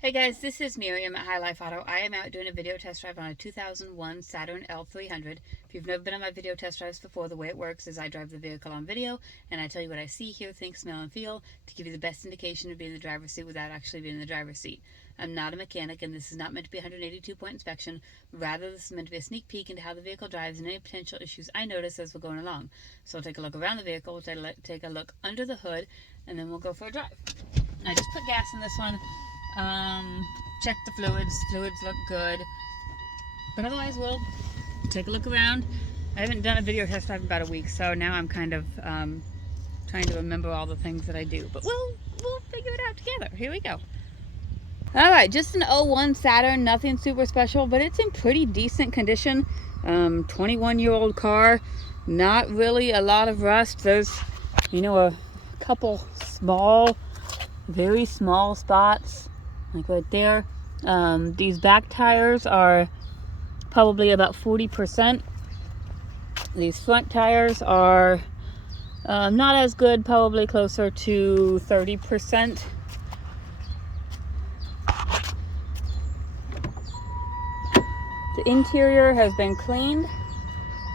Hey guys, this is Miriam at High Life Auto. I am out doing a video test drive on a 2001 Saturn L300. If you've never been on my video test drives before, the way it works is I drive the vehicle on video and I tell you what I see, hear, think, smell, and feel to give you the best indication of being in the driver's seat without actually being in the driver's seat. I'm not a mechanic and this is not meant to be a 182-point inspection. Rather, this is meant to be a sneak peek into how the vehicle drives and any potential issues I notice as we're going along. So I'll take a look around the vehicle, we'll take a look under the hood, and then we'll go for a drive. I just put gas in this one. Check the fluids. Fluids look good. But otherwise, we'll take a look around. I haven't done a video test drive in about a week, so now I'm kind of trying to remember all the things that I do. But we'll figure it out together. Here we go. Alright, just an 01 Saturn, nothing super special, but it's in pretty decent condition. 21-year-old car, not really a lot of rust. There's, a couple small, very small spots. Like right there. These back tires are probably about 40%. These front tires are not as good, probably closer to 30%. The interior has been cleaned.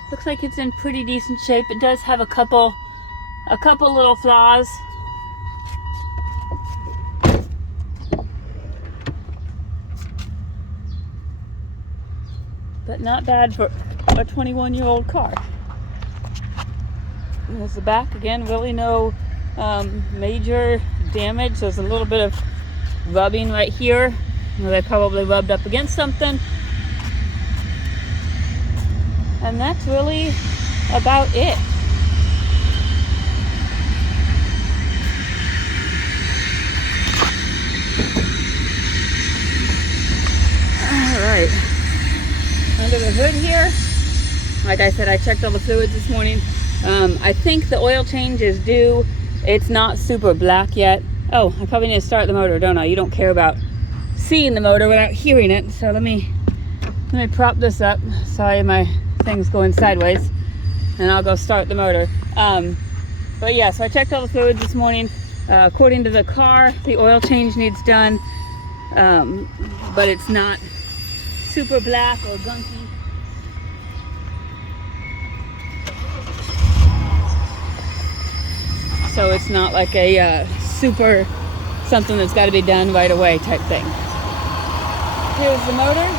Looks like it's in pretty decent shape. It does have a couple little flaws. But not bad for a 21-year-old car. There's the back again, really no major damage. There's a little bit of rubbing right here. They probably rubbed up against something. And that's really about it. All right. Under the hood here, like I said, I checked all the fluids this morning. I think the oil change is due. It's not super black yet. Oh, I probably need to start the motor, don't I? You don't care about seeing the motor without hearing it. So let me prop this up. Sorry, my thing's going sideways, and I'll go start the motor. But yeah, so I checked all the fluids this morning. According to the car, the oil change needs done, but it's not super black or gunky. So it's not like a super something that's got to be done right away type thing. Here's the motor.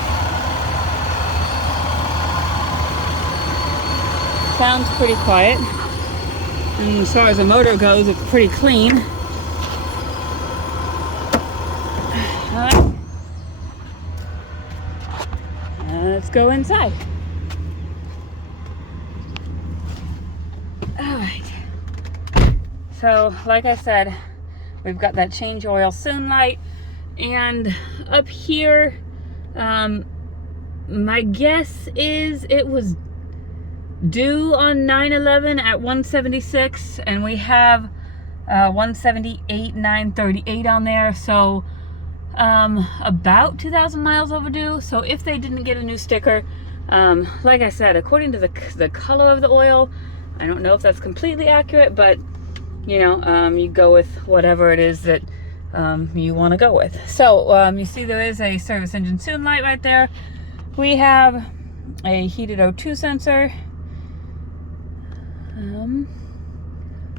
Sounds pretty quiet. And as far as the motor goes, it's pretty clean. Alright. Let's go inside. Alright. So, like I said, we've got that change oil soon light. And up here, my guess is it was due on 9/11 at 176. And we have 178,938 on there. So, about 2,000 miles overdue. So if they didn't get a new sticker, like I said, according to the color of the oil, I don't know if that's completely accurate, but you go with whatever it is that you want to go with. So you see there is a service engine soon light right there. We have a heated O2 sensor.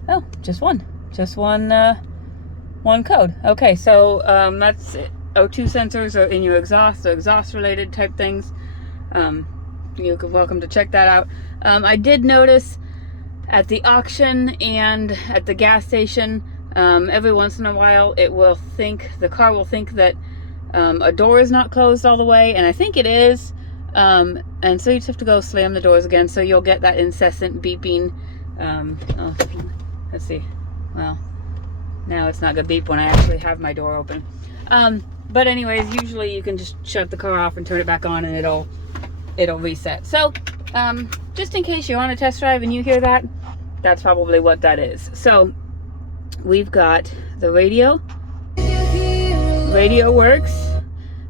Oh, just one code. Okay, so that's it. O2 sensors are in your exhaust, related type things. You're welcome to check that out. I did notice at the auction and at the gas station, every once in a while the car will think that a door is not closed all the way, and I think it is. And so you just have to go slam the doors again, so you'll get that incessant beeping. Let's see. Well, now it's not gonna beep when I actually have my door open. But anyways, usually you can just shut the car off and turn it back on and it'll reset. So, just in case you're on a test drive and you hear that, that's probably what that is. So, we've got the radio. Radio works.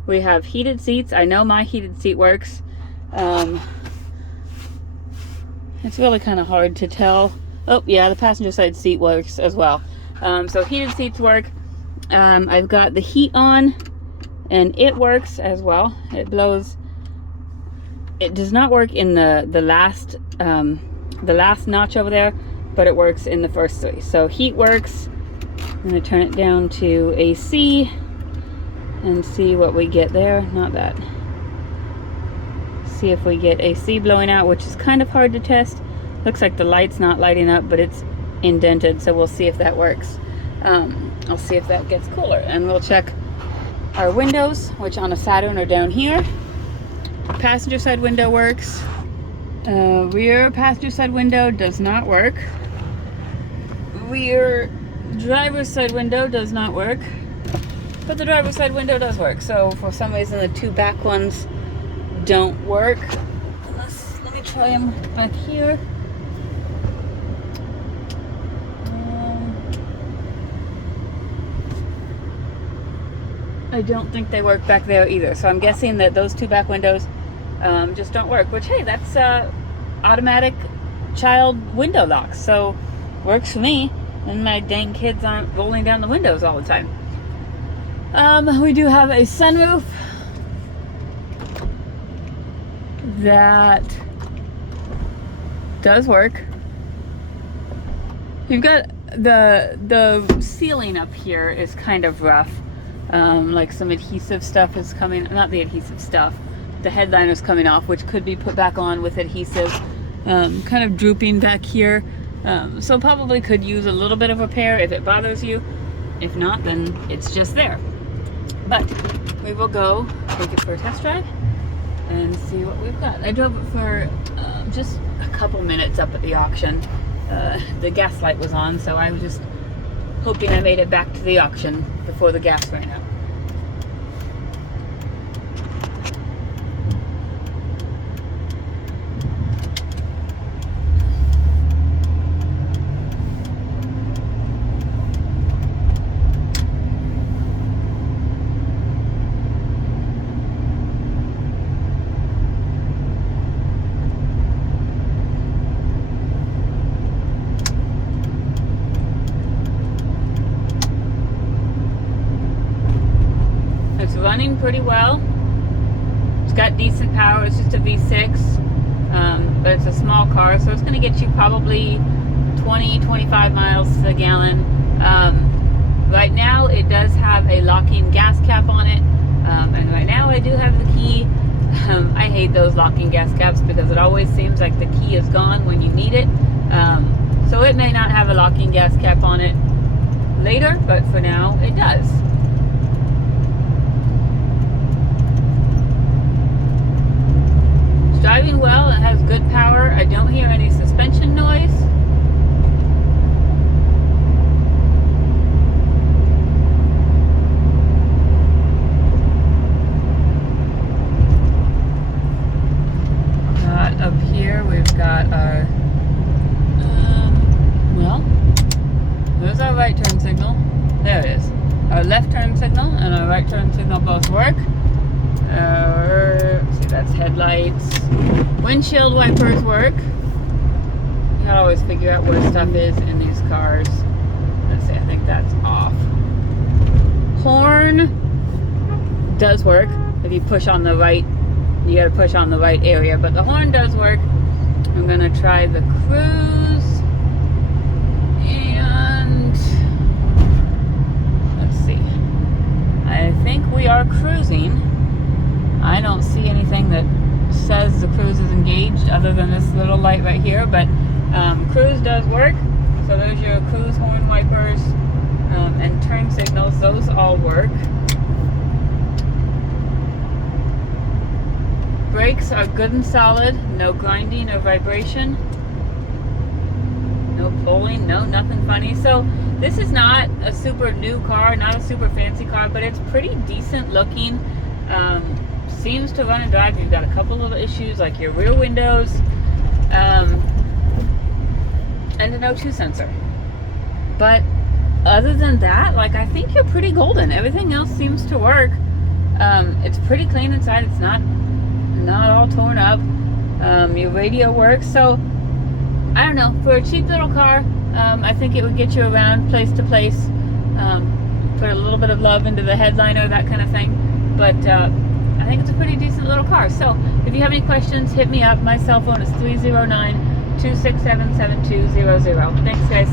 We have heated seats. I know my heated seat works. It's really kind of hard to tell. Oh, yeah, the passenger side seat works as well. So heated seats work. I've got the heat on. and it works as well. It blows. It does not work in the last notch over there, but it works in the first three. So heat works. I'm going to turn it down to AC and see what we get there. Not that. See if we get AC blowing out, which is kind of hard to test. Looks like the light's not lighting up, but it's indented, so we'll see if that works. I'll see if that gets cooler, and we'll check our windows, which on a Saturn are down here. Passenger side window works. Rear passenger side window does not work. Rear driver's side window does not work, but the driver's side window does work. So for some reason the two back ones don't work. Let me try them back here. I don't think they work back there either. So I'm guessing that those two back windows just don't work, which, hey, that's automatic child window locks. So works for me, and my dang kids aren't rolling down the windows all the time. We do have a sunroof that does work. You've got the ceiling up here is kind of rough. Like some adhesive stuff is coming, not the adhesive stuff, the headliner's coming off, which could be put back on with adhesive. Kind of drooping back here. So probably could use a little bit of repair if it bothers you. If not, then it's just there. But we will go take it for a test drive and see what we've got. I drove it for just a couple minutes up at the auction. The gas light was on, so I was just hoping I made it back to the auction before the gas ran out. Running pretty well. It's got decent power. It's just a V6, but it's a small car, so it's going to get you probably 20-25 miles to the gallon. Right now it does have a locking gas cap on it, and right now I do have the key. I hate those locking gas caps because it always seems like the key is gone when you need it. So it may not have a locking gas cap on it later, but for now it does. Driving well, it has good power. I don't hear any suspension noise. Up here we've got our, well, there's our right turn signal. There it is. Our left turn signal and our right turn signal both work. See, that's headlights. Windshield wipers work. You gotta always figure out where stuff is in these cars. Let's see, I think that's off. Horn does work. If you push on the right, you gotta push on the right area, but the horn does work. I'm gonna try the cruise. And let's see. I think we are cruising. I don't see anything that says the cruise is engaged other than this little light right here, but cruise does work. So there's your cruise horn wipers and turn signals. Those all work. Brakes are good and solid. No grinding or vibration. No pulling. No, nothing funny. So this is not a super new car, not a super fancy car, but it's pretty decent looking. Seems to run and drive. You've got a couple little issues like your rear windows and an O2 sensor, but other than that, like, I think you're pretty golden. Everything else seems to work. It's pretty clean inside. It's not all torn up. Your radio works. So I don't know, for a cheap little car, I think it would get you around place to place. Put a little bit of love into the headliner, that kind of thing. but I think it's a pretty decent little car. So if you have any questions, hit me up. My cell phone is 309-267-7200. Thanks, guys.